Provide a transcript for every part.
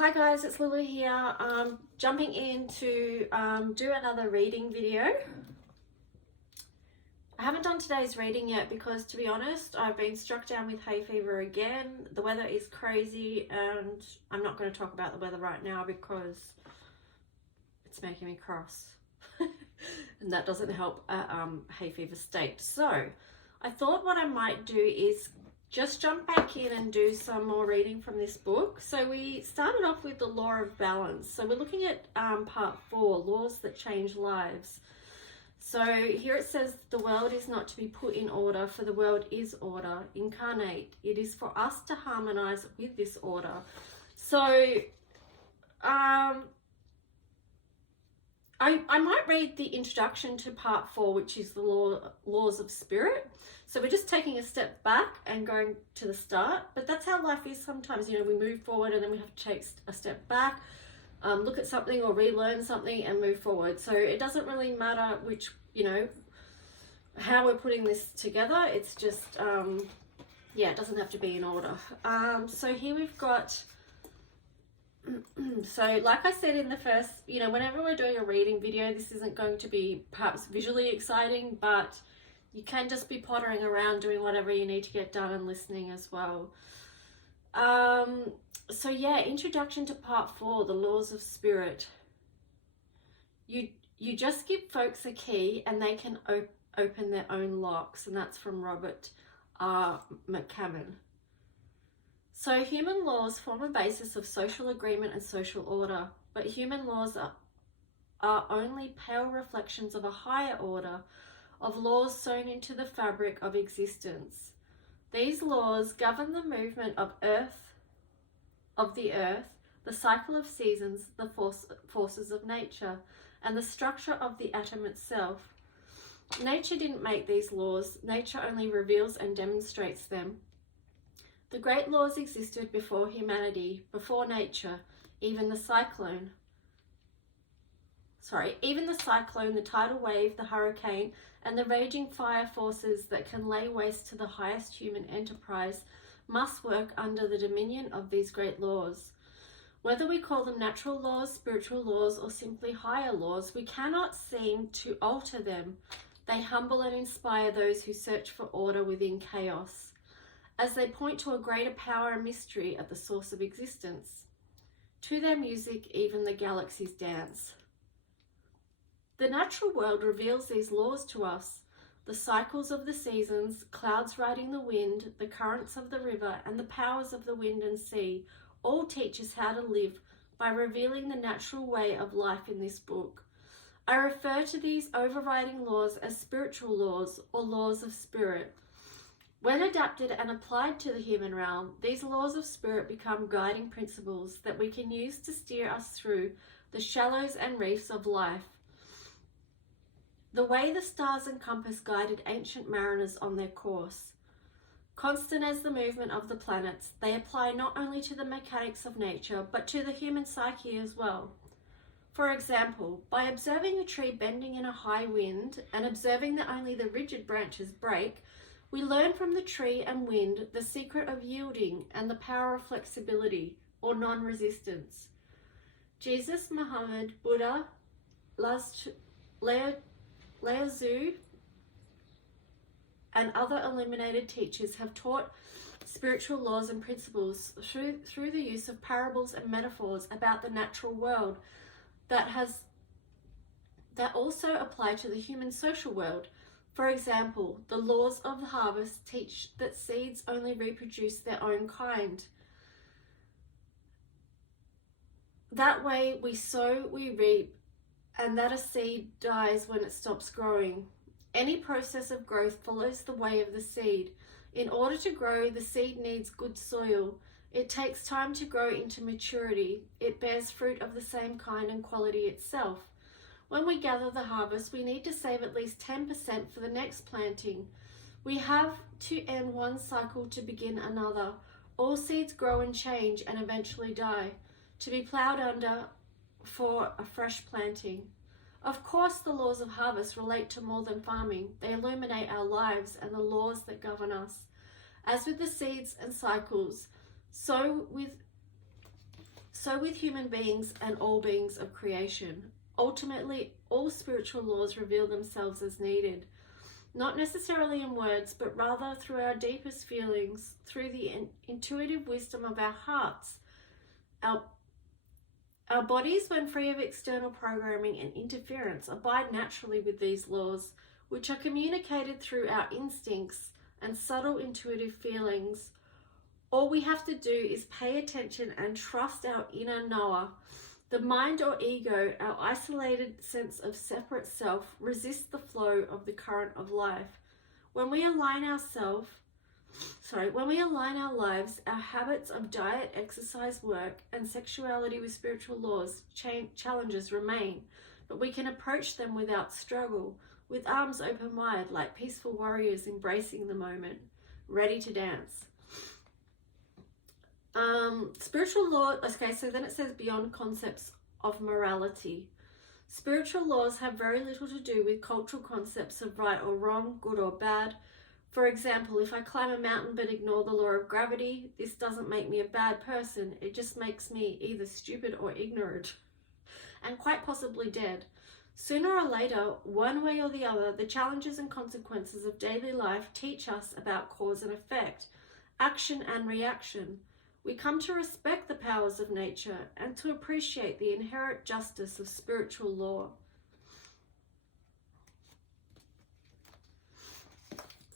Hi guys, it's Lulu here. Jumping in to do another reading video. I haven't done today's reading yet because, to be honest, I've been struck down with hay fever again. The weather is crazy and I'm not going to talk about the weather right now because it's making me cross. And that doesn't help a hay fever state. So I thought what I might do is just jump back in and do some more reading from this book. So we started off with the law of balance. So we're looking at part 4, laws that change lives. So here it says, the world is not to be put in order, for the world is order, incarnate. It is for us to harmonize with this order. So I might read the introduction to part 4, which is the laws of spirit. So we're just taking a step back and going to the start. But that's how life is sometimes. You know, we move forward and then we have to take a step back, look at something or relearn something and move forward. So it doesn't really matter which, you know, how we're putting this together. It's just, yeah, it doesn't have to be in order. So here we've got... So like I said in the first, you know, whenever we're doing a reading video, this isn't going to be perhaps visually exciting, but you can just be pottering around doing whatever you need to get done and listening as well. So yeah, introduction to part 4, the laws of spirit. You just give folks a key and they can open their own locks, and that's from Robert R. McCammon. So human laws form a basis of social agreement and social order, but human laws are only pale reflections of a higher order of laws sewn into the fabric of existence. These laws govern the movement of the earth, the cycle of seasons, the forces of nature, and the structure of the atom itself. Nature didn't make these laws, nature only reveals and demonstrates them. The great laws existed before humanity, before nature, even the cyclone, the tidal wave, the hurricane, and the raging fire forces that can lay waste to the highest human enterprise must work under the dominion of these great laws. Whether we call them natural laws, spiritual laws, or simply higher laws, we cannot seem to alter them. They humble and inspire those who search for order within chaos, as they point to a greater power and mystery at the source of existence. To their music, even the galaxies dance. The natural world reveals these laws to us. The cycles of the seasons, clouds riding the wind, the currents of the river, and the powers of the wind and sea all teach us how to live by revealing the natural way of life in this book. I refer to these overriding laws as spiritual laws or laws of spirit. When adapted and applied to the human realm, these laws of spirit become guiding principles that we can use to steer us through the shallows and reefs of life. The way the stars and compass guided ancient mariners on their course. Constant as the movement of the planets, they apply not only to the mechanics of nature, but to the human psyche as well. For example, by observing a tree bending in a high wind and observing that only the rigid branches break, we learn from the tree and wind the secret of yielding and the power of flexibility or non-resistance. Jesus, Muhammad, Buddha, Lao Tzu, and other illuminated teachers have taught spiritual laws and principles through the use of parables and metaphors about the natural world that also apply to the human social world. For example, the laws of the harvest teach that seeds only reproduce their own kind. That way we sow, we reap, and that a seed dies when it stops growing. Any process of growth follows the way of the seed. In order to grow, the seed needs good soil. It takes time to grow into maturity. It bears fruit of the same kind and quality itself. When we gather the harvest, we need to save at least 10% for the next planting. We have to end one cycle to begin another. All seeds grow and change and eventually die, to be ploughed under for a fresh planting. Of course, the laws of harvest relate to more than farming. They illuminate our lives and the laws that govern us. As with the seeds and cycles, so with So with human beings and all beings of creation. Ultimately, all spiritual laws reveal themselves as needed, not necessarily in words, but rather through our deepest feelings, through the intuitive wisdom of our hearts. Our bodies, when free of external programming and interference, abide naturally with these laws, which are communicated through our instincts and subtle intuitive feelings. All we have to do is pay attention and trust our inner knower. The mind or ego, our isolated sense of separate self, resists the flow of the current of life. When we align our lives, our habits of diet, exercise, work, and sexuality with spiritual laws, challenges remain, but we can approach them without struggle, with arms open wide, like peaceful warriors embracing the moment, ready to dance. Spiritual law, okay, so then it says beyond concepts of morality. Spiritual laws have very little to do with cultural concepts of right or wrong, good or bad. For example, if I climb a mountain but ignore the law of gravity, this doesn't make me a bad person. It just makes me either stupid or ignorant, and quite possibly dead. Sooner or later, one way or the other, the challenges and consequences of daily life teach us about cause and effect, action and reaction. We come to respect the powers of nature and to appreciate the inherent justice of spiritual law.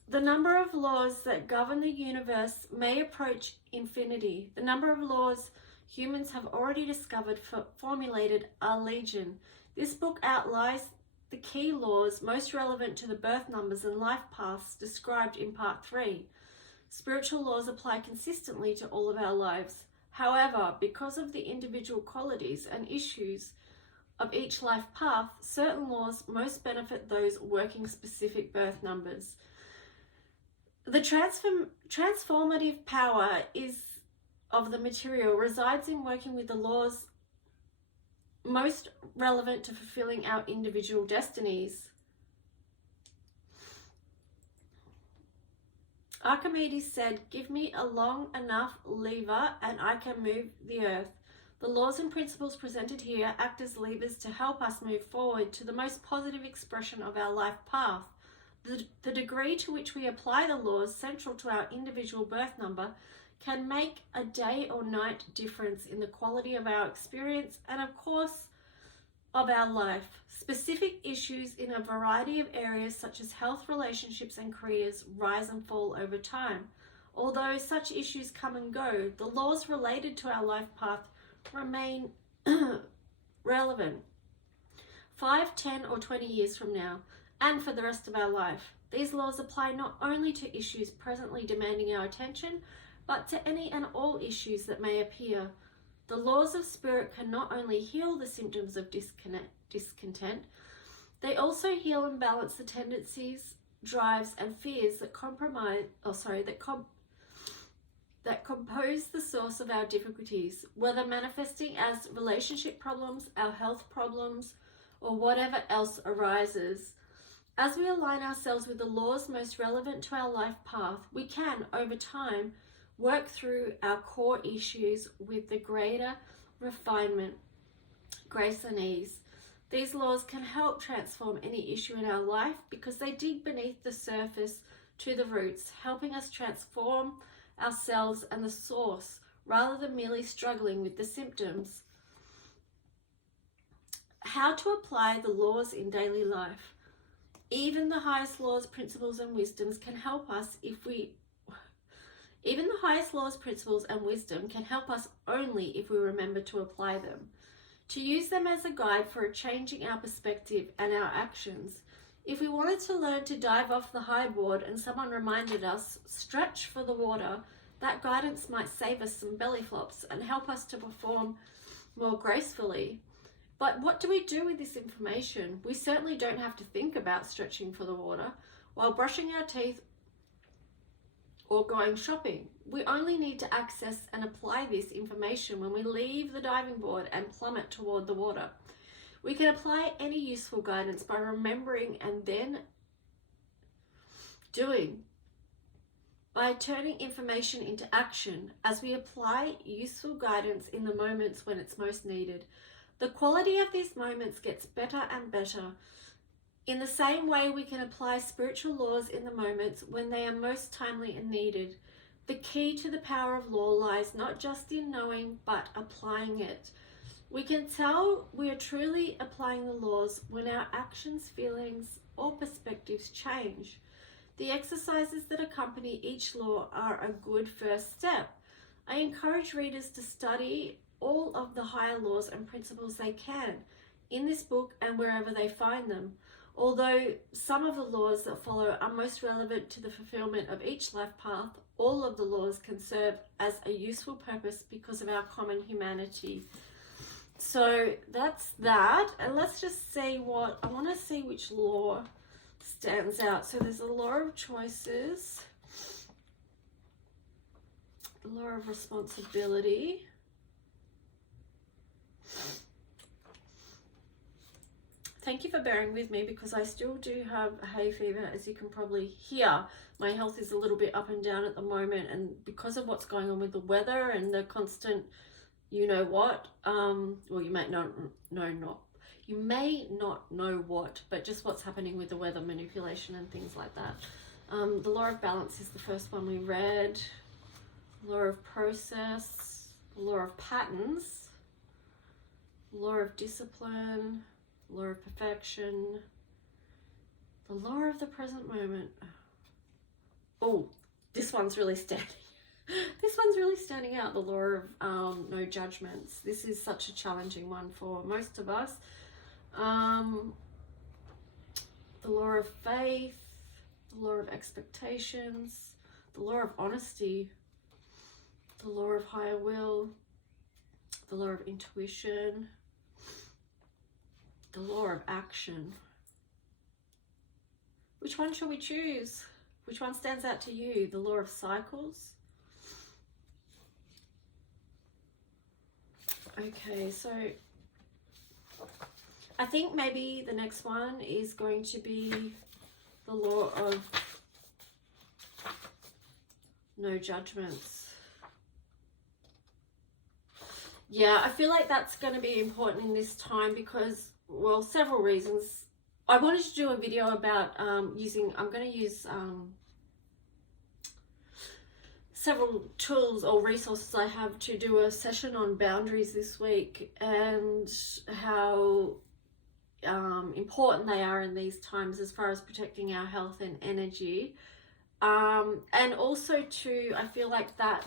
The number of laws that govern the universe may approach infinity. The number of laws humans have already discovered formulated are legion. This book outlines the key laws most relevant to the birth numbers and life paths described in Part 3. Spiritual laws apply consistently to all of our lives. However, because of the individual qualities and issues of each life path, certain laws most benefit those working specific birth numbers. The transformative power of the material resides in working with the laws most relevant to fulfilling our individual destinies. Archimedes said, "Give me a long enough lever and I can move the earth." The laws and principles presented here act as levers to help us move forward to the most positive expression of our life path. The degree to which we apply the laws central to our individual birth number can make a day or night difference in the quality of our experience and, of course, of our life. Specific issues in a variety of areas such as health, relationships, and careers rise and fall over time. Although such issues come and go, the laws related to our life path remain relevant 5, 10, or 20 years from now, and for the rest of our life. These laws apply not only to issues presently demanding our attention, but to any and all issues that may appear. The laws of spirit can not only heal the symptoms of discontent, they also heal and balance the tendencies, drives, and fears that compose the source of our difficulties, whether manifesting as relationship problems, our health problems, or whatever else arises. As we align ourselves with the laws most relevant to our life path, we can, over time, work through our core issues with the greater refinement, grace, and ease. These laws can help transform any issue in our life because they dig beneath the surface to the roots, helping us transform ourselves and the source rather than merely struggling with the symptoms. How to apply the laws in daily life. Even the highest laws, principles, and wisdoms can help us only if we remember to apply them. To use them as a guide for changing our perspective and our actions. If we wanted to learn to dive off the high board and someone reminded us, stretch for the water, that guidance might save us some belly flops and help us to perform more gracefully. But what do we do with this information? We certainly don't have to think about stretching for the water while brushing our teeth or going shopping. We only need to access and apply this information when we leave the diving board and plummet toward the water. We can apply any useful guidance by remembering and then doing. by turning information into action as we apply useful guidance in the moments when it's most needed. The quality of these moments gets better and better. In the same way, we can apply spiritual laws in the moments when they are most timely and needed. The key to the power of law lies not just in knowing, but applying it. We can tell we are truly applying the laws when our actions, feelings, or perspectives change. The exercises that accompany each law are a good first step. I encourage readers to study all of the higher laws and principles they can in this book and wherever they find them. Although some of the laws that follow are most relevant to the fulfillment of each life path, all of the laws can serve as a useful purpose because of our common humanity. So that's that. And let's just see what, I want to see which law stands out. So there's a law of choices, the law of responsibility, thank you for bearing with me because I still do have hay fever, as you can probably hear. My health is a little bit up and down at the moment, and because of what's going on with the weather and the constant, you know what, well, you may not know what, but just what's happening with the weather manipulation and things like that. The law of balance is the first one we read. Law of process, law of patterns, law of discipline, law of perfection, the law of the present moment. Oh, this one's really standing. This one's really standing out, the law of no judgments. This is such a challenging one for most of us. The law of faith, the law of expectations, the law of honesty, the law of higher will, the law of intuition, the law of action. Which one shall we choose? Which one stands out to you? The law of cycles? Okay, so I think maybe the next one is going to be the law of no judgments. Yeah, I feel like that's going to be important in this time because, well, several reasons. I wanted to do a video about I'm going to use several tools or resources I have to do a session on boundaries this week and how important they are in these times as far as protecting our health and energy. And also too, I feel like that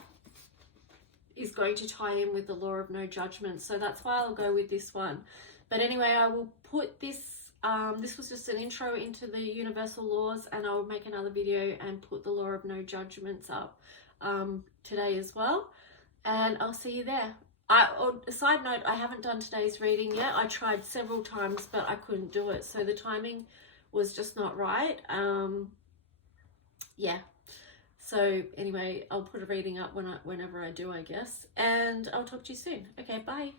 is going to tie in with the law of no judgment. So that's why I'll go with this one. But anyway, I will put this, this was just an intro into the universal laws, and I'll make another video and put the law of no judgments up today as well, and I'll see you there. On a side note, I haven't done today's reading yet. I tried several times but I couldn't do it, so the timing was just not right. Yeah, so anyway, I'll put a reading up whenever I do, I guess, and I'll talk to you soon. Okay, bye.